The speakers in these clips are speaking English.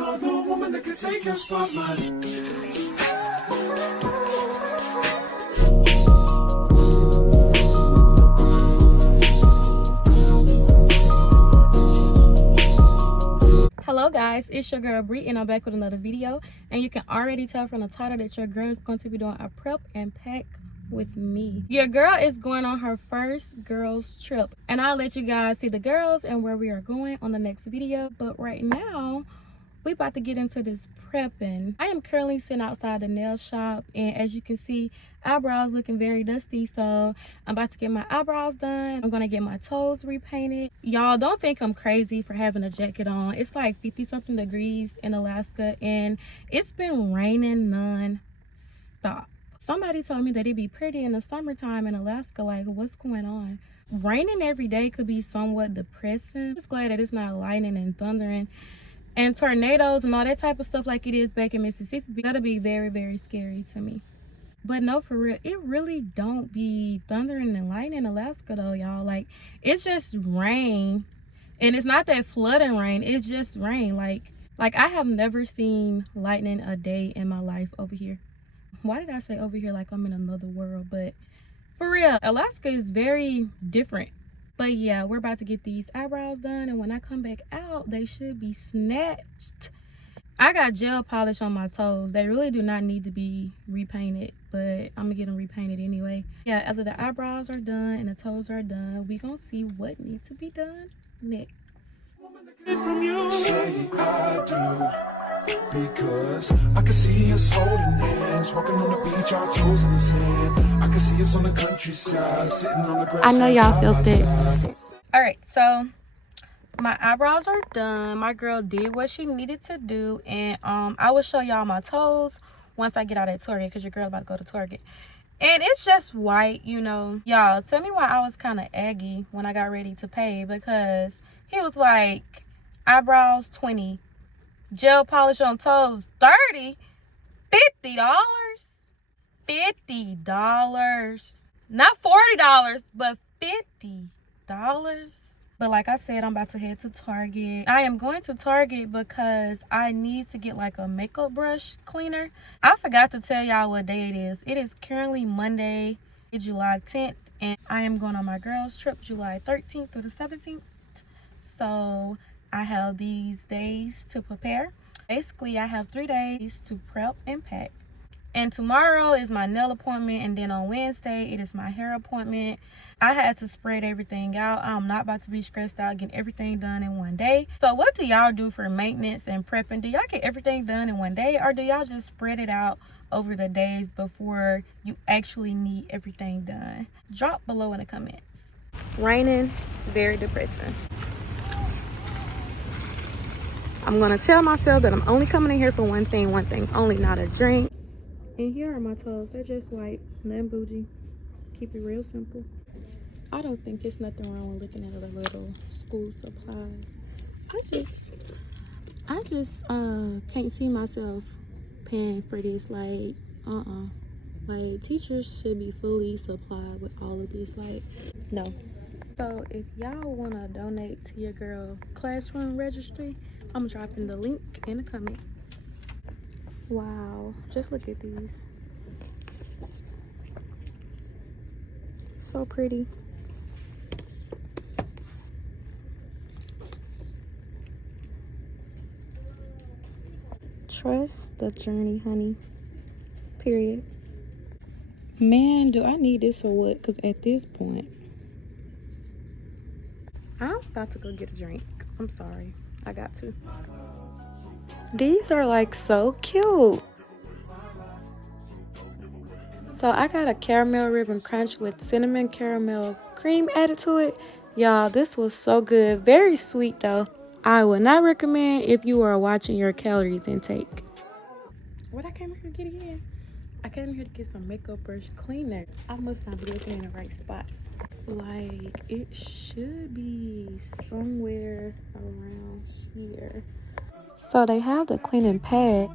another woman that can take your spotlight. Hello guys, it's your girl Bree and I'm back with another video, and you can already tell from the title that your girl is going to be doing a prep and pack with me. Your girl is going on her first girls trip, and I'll let you guys see the girls and where we are going on the next video. But right now we about to get into this prepping. I am currently sitting outside the nail shop, and as you can see, eyebrows looking very dusty, so I'm about to get my eyebrows done. I'm gonna get my toes repainted. Y'all don't think I'm crazy for having a jacket on. It's like 50 something degrees in Alaska, and it's been raining non-stop. Somebody told me that it'd be pretty in the summertime in Alaska. Like, what's going on? Raining every day could be somewhat depressing. I'm just glad that it's not lightning and thundering and tornadoes and all that type of stuff like it is back in Mississippi. That'll be very, very scary to me. But no, for real, it really don't be thundering and lightning in Alaska though, y'all. Like, it's just rain, and it's not that flooding rain, it's just rain. Like I have never seen lightning a day in my life over here. Why did I say over here like I'm in another world? But for real, Alaska is very different. But yeah, we're about to get these eyebrows done, and when I come back out, they should be snatched. I got gel polish on my toes. They really do not need to be repainted, but I'm gonna get them repainted anyway. Yeah, after the eyebrows are done and the toes are done, we gonna see what needs to be done next. From you. Say I do, because I can see us holding hands, walking on the beach, our toes in the sand. I can see us on the countryside, sitting on the grass. I know y'all felt it. All right, so my eyebrows are done. My girl did what she needed to do, and I will show y'all my toes once I get out at Target, because your girl about to go to Target. And it's just white, you know. Y'all, tell me why I was kind of aggy when I got ready to pay, because he was like, eyebrows 20, gel polish on toes 30, $50, $50, not $40, but $50. But like I said, I'm about to head to Target. I am going to Target because I need to get like a makeup brush cleaner. I forgot to tell y'all what day it is. It is currently Monday, July 10th, and I am going on my girls trip July 13th through the 17th. So I have these days to prepare. Basically, I have 3 days to prep and pack. And tomorrow is my nail appointment, and then on Wednesday it is my hair appointment. I had to spread everything out. I'm not about to be stressed out getting everything done in one day. So what do y'all do for maintenance and prepping? Do y'all get everything done in one day, or do y'all just spread it out over the days before you actually need everything done? Drop below in the comments. Raining, very depressing. I'm gonna tell myself that I'm only coming in here for one thing only, not a drink. And here are my toes. They're just white, nothing bougie. Keep it real simple. I don't think it's nothing wrong with looking at the little school supplies. I just can't see myself paying for this. Like, like, teachers should be fully supplied with all of this. Like, no. So if y'all want to donate to your girl classroom registry, I'm dropping the link in the comments. Wow, just look at these. So pretty. Trust the journey, honey. Period. Man, do I need this or what? Because at this point, I'm about to go get a drink. I'm sorry. I got to. These are like so cute. So I got a caramel ribbon crunch with cinnamon caramel cream added to it. Y'all, this was so good. Very sweet though. I would not recommend if you are watching your calories intake. What I came here to get again? I came here to get some makeup brush cleaner. I must not be looking in the right spot. Like, it should be somewhere around here. So they have the cleaning pad.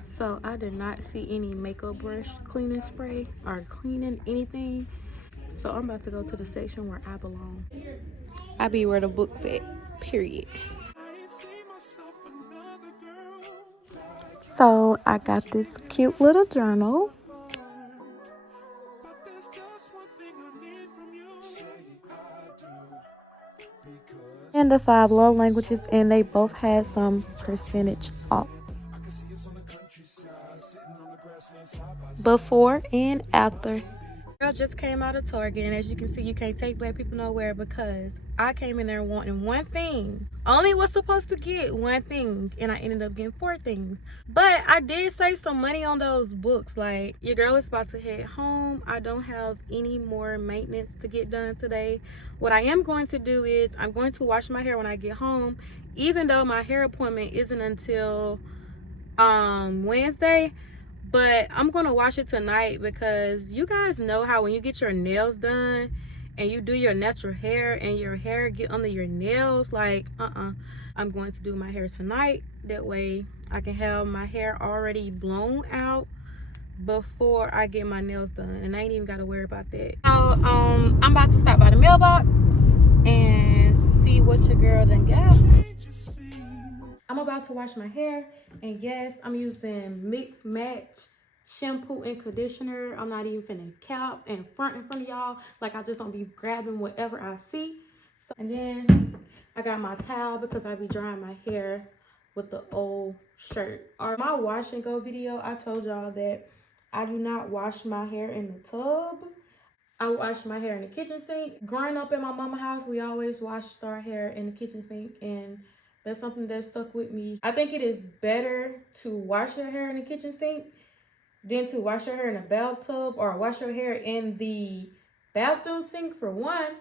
So I did not see any makeup brush cleaning spray or cleaning anything. So I'm about to go to the section where I belong. I be where the book's at, period. So I got this cute little journal. But there's just one thing I need from you. Say I do. Because And the 5 love languages, and they both had some percentage off. I can see us on the countryside, sitting on the grassland side by side. Before and after. Girl just came out of Target, and as you can see, you can't take black people nowhere because I came in there wanting one thing. Only was supposed to get one thing, and I ended up getting 4 things. But I did save some money on those books. Like, your girl is about to head home. I don't have any more maintenance to get done today. What I am going to do is I'm going to wash my hair when I get home, even though my hair appointment isn't until Wednesday. But I'm gonna wash it tonight because you guys know how when you get your nails done and you do your natural hair and your hair get under your nails, like I'm going to do my hair tonight. That way I can have my hair already blown out before I get my nails done, and I ain't even gotta worry about that. So I'm about to stop by the mailbox and see what your girl done got. I'm about to wash my hair, and yes, I'm using Mix Match shampoo and conditioner. I'm not even finna cap and front in front of y'all. Like, I just don't be grabbing whatever I see. So, and then I got my towel because I be drying my hair with the old shirt. Or my wash and go video, I told y'all that I do not wash my hair in the tub. I wash my hair in the kitchen sink. Growing up in my mama's house, we always washed our hair in the kitchen sink, and that's something that stuck with me. I think it is better to wash your hair in the kitchen sink than to wash your hair in a bathtub or wash your hair in the bathroom sink. For one,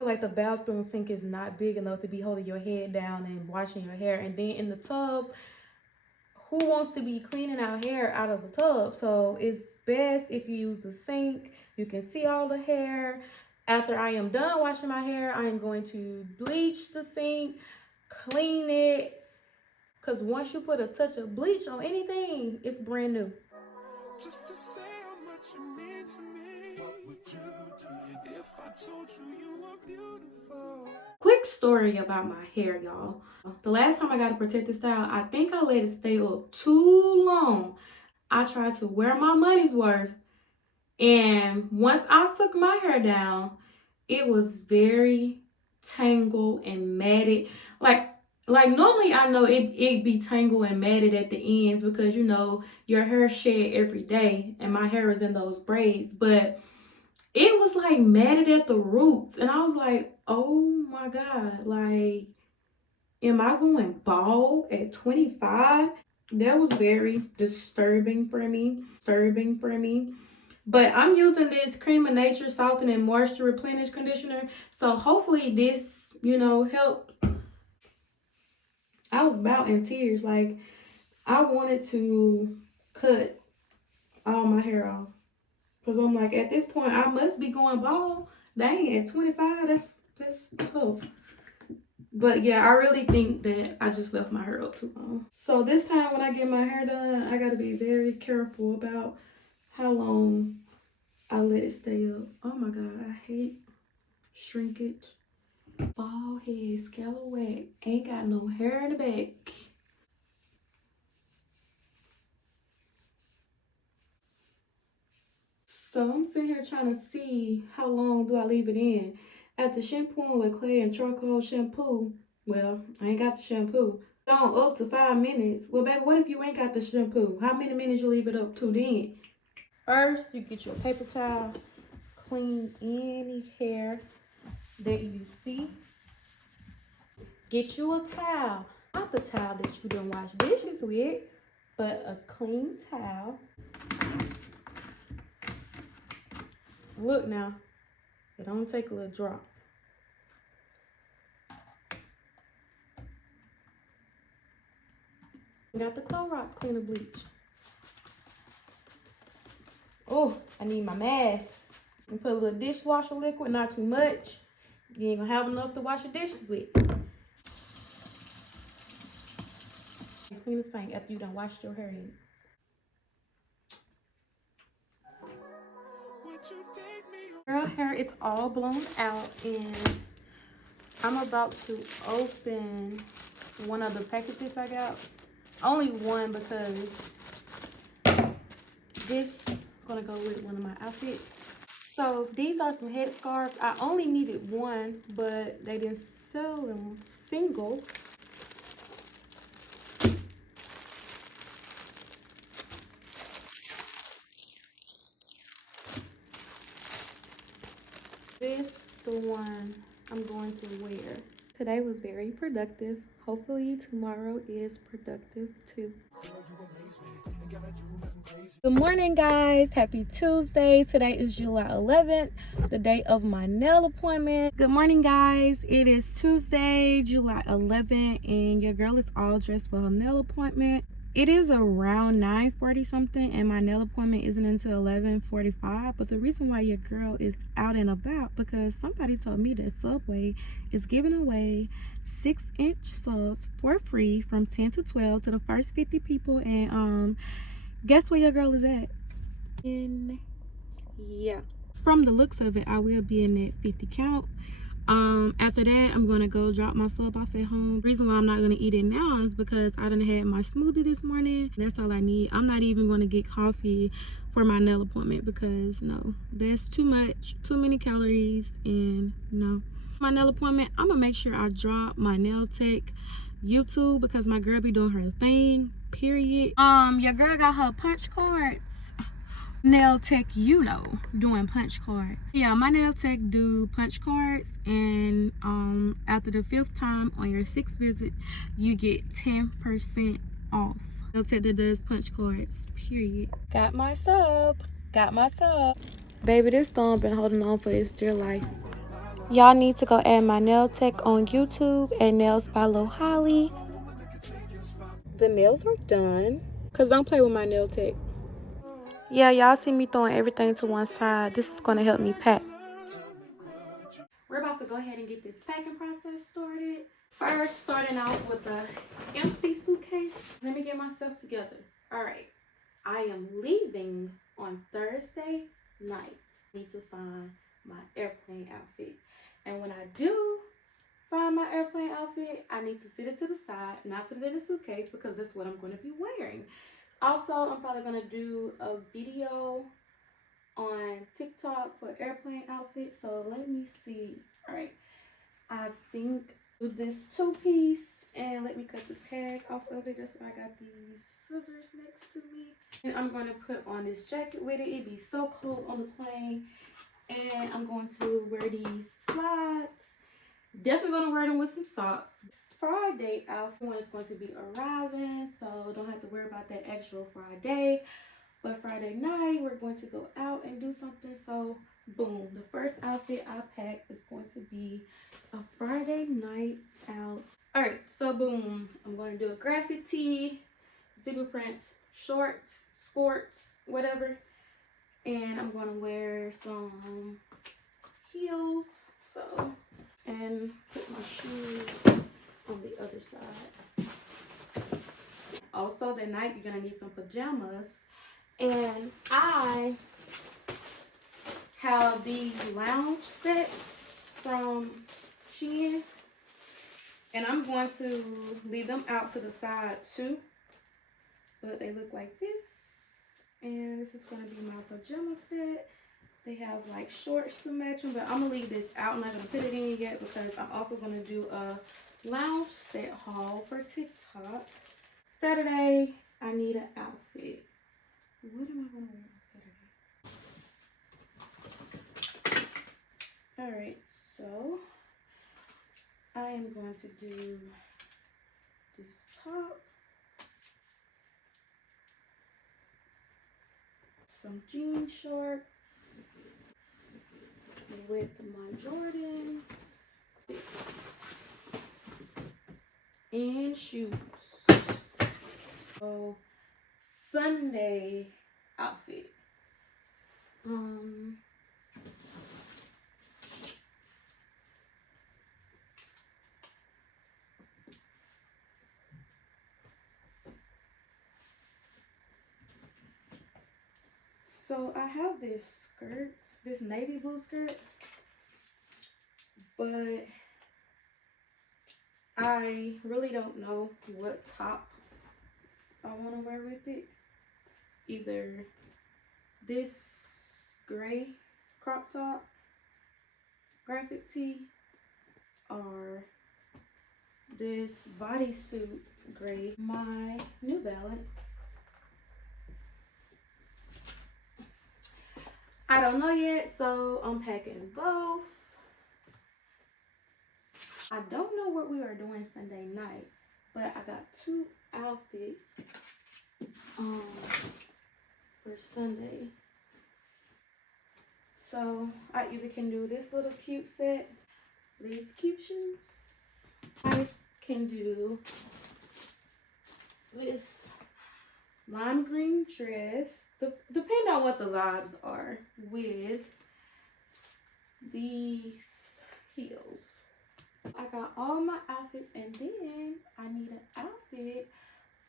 like, the bathroom sink is not big enough to be holding your head down and washing your hair. And then in the tub, who wants to be cleaning our hair out of the tub? So it's best if you use the sink. You can see all the hair. After I am done washing my hair, I am going to bleach the sink, clean it, because once you put a touch of bleach on anything, it's brand new. Just to say how much you mean to me. What would you do if I told you you were beautiful? Quick story about my hair, y'all. The last time I got a protective style, I think I let it stay up too long. I tried to wear my money's worth, and once I took my hair down, it was very tangled and matted. Like normally I know it be tangled and matted at the ends because, you know, your hair shed every day, and my hair is in those braids, but it was like matted at the roots, and I was like, oh my God, like, am I going bald at 25? That was very disturbing for me. But I'm using this Cream of Nature Soften and Moisture Replenish Conditioner. So hopefully this, you know, helps. I was about in tears. Like, I wanted to cut all my hair off. Because I'm like, at this point, I must be going bald. Dang, at 25, that's tough. But yeah, I really think that I just left my hair up too long. So this time when I get my hair done, I gotta be very careful about how long I let it stay up. Oh my God, I hate shrinkage. Bald head, scallywag, ain't got no hair in the back. So I'm sitting here trying to see how long do I leave it in. After shampooing with clay and charcoal shampoo, well, I ain't got the shampoo. On up to 5 minutes. Well, baby, what if you ain't got the shampoo? How many minutes you leave it up to then? First, you get your paper towel, clean any hair that you see. Get you a towel, not the towel that you done wash dishes with, but a clean towel. Look now, it only take a little drop. Got the Clorox cleaner bleach. Oh, I need my mask. And put a little dishwasher liquid, not too much. You ain't gonna have enough to wash your dishes with. Clean the sink after you done washed your hair in. Girl hair, it's all blown out, and I'm about to open one of the packages I got. Only one because this gonna go with one of my outfits. So these are some headscarves. I only needed one, but they didn't sell them single. This the one I'm going to wear. Today was very productive. Hopefully tomorrow is productive too. Good morning, guys. Happy Tuesday. Today is July 11th, the day of my nail appointment. Good morning, guys. It is Tuesday, July 11th, and your girl is all dressed for her nail appointment. It is around 9:40 something, and my nail appointment isn't until 11:45. But the reason why your girl is out and about, because somebody told me that Subway is giving away 6-inch subs for free from 10 to 12 to the first 50 people. And guess where your girl is at? Yeah. From the looks of it, I will be in that 50 count. After that, I'm gonna go drop my sub off at home. The reason why I'm not gonna eat it now is because I done had my smoothie this morning. That's all I need. I'm not even gonna get coffee for my nail appointment because no, that's too much, too many calories, and no. My nail appointment, I'm gonna make sure I drop my nail tech YouTube because my girl be doing her thing, period. Your girl got her punch cards. Nail tech, you know, doing punch cards. Yeah, my nail tech do punch cards, and after the 5th time on your 6th visit, you get 10% off. Nail tech that does punch cards, period. Got my sub. Baby, this thumb been holding on for its dear life. Y'all need to go add my nail tech on YouTube at Nails by Lil Holly. The nails are done, cause don't play with my nail tech. Yeah, y'all see me throwing everything to one side. This is going to help me pack. We're about to go ahead and get this packing process started. First, starting off with an empty suitcase. Let me get myself together. All right. I am leaving on Thursday night. I need to find my airplane outfit. And when I do find my airplane outfit, I need to sit it to the side, not put it in a suitcase, because that's what I'm going to be wearing. Also, I'm probably going to do a video on TikTok for airplane outfits. So let me see. All right. I think with this 2-piece, and let me cut the tag off of it. That's why I got these scissors next to me. And I'm going to put on this jacket with it. It'd be so cold on the plane. And I'm going to wear these slides. Definitely going to wear them with some socks. Friday outfit is going to be arriving, so don't have to worry about that actual Friday. But Friday night, we're going to go out and do something. So, boom, the first outfit I packed is going to be a Friday night out. All right, so boom, I'm going to do a graphic tee, zebra print, shorts, skirts, whatever. And I'm going to wear some heels, so, and put my shoes on the other side. Also, that night, you're going to need some pajamas. And I have these lounge sets from Shein, and I'm going to leave them out to the side too, but they look like this. And this is going to be my pajama set. They have like shorts to match them, but I'm gonna leave this out. I'm not gonna put it in yet because I'm also gonna do a lounge set haul for TikTok. Saturday, I need an outfit. What am I going to wear on Saturday? Alright, so I am going to do this top, some jean shorts with my Jordans and shoes. So Sunday outfit. So I have this skirt, this navy blue skirt, but I really don't know what top I want to wear with it. Either this gray crop top graphic tee or this bodysuit gray. My New Balance. I don't know yet, so I'm packing both. I don't know what we are doing Sunday night, but I got 2 outfits for Sunday. So I either can do this little cute set, these cute shoes. I can do this lime green dress, depending on what the vibes are, with these heels. I got all my outfits, and then I need an outfit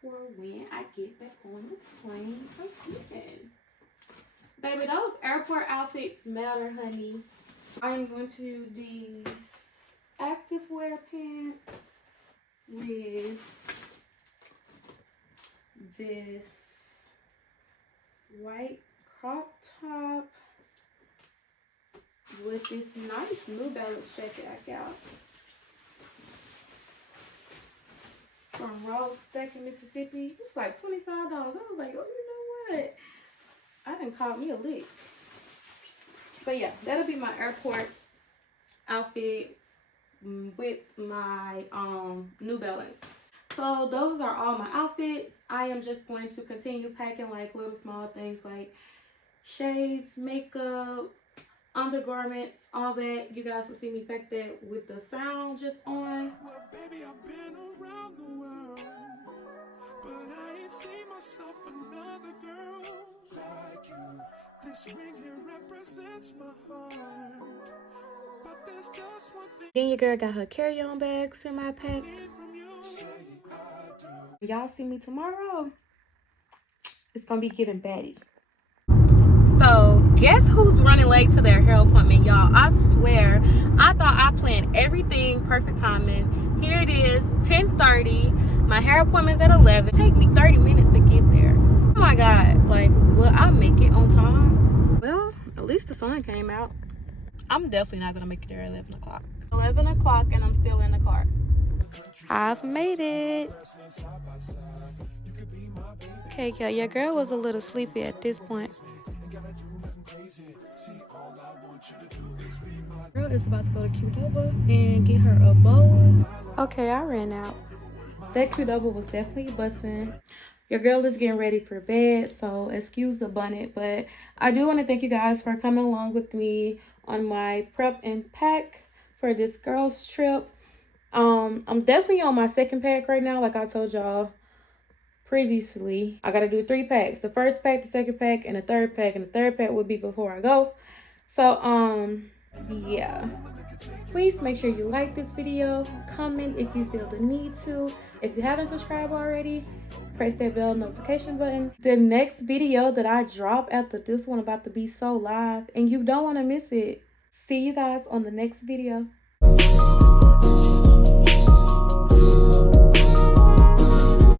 for when I get back on the plane from Houston. Baby, those airport outfits matter, honey. I'm going to do these activewear pants with this white crop top with this nice New Balance jacket I got from Ross Stack in Mississippi. It's like $25. I was like, oh, you know what? I done caught me a lick. But yeah, that'll be my airport outfit with my New Balance. So those are all my outfits. I am just going to continue packing like little small things like shades, makeup, undergarments, all that. You guys will see me pack that with the sound just on. Well, baby, I've been around the world, but I ain't seen myself another girl like you. This ring here represents my heart, but there's just one thing Then your girl got her carry-on bag semi-packed. from you. Say I do. Y'all see me tomorrow. It's gonna be giving baddie. So guess who's running late to their hair appointment, y'all? I swear, I thought I planned everything perfect timing. Here it is, 10:30. My hair appointment's at 11. Take me 30 minutes to get there. Oh my God, like, will I make it on time? Well, at least the sun came out. I'm definitely not gonna make it there at 11 o'clock. 11 o'clock and I'm still in the car. I've made it. Okay, yeah, your girl was a little sleepy at this point. Girl is about to go to Qdoba and get her a bowl. Okay, I ran out. That Qdoba was definitely busting. Your girl is getting ready for bed, so excuse the bonnet, but I do want to thank you guys for coming along with me on my prep and pack for this girls trip. I'm definitely on my second pack right now, like I told y'all previously. I gotta do 3 packs: the first pack, the second pack, and the third pack, and the third pack would be before I go. So yeah, please make sure you like this video, comment if you feel the need to. If you haven't subscribed already, press that bell notification button. The next video that I drop after this one about to be so live, and you don't want to miss it. See you guys on the next video.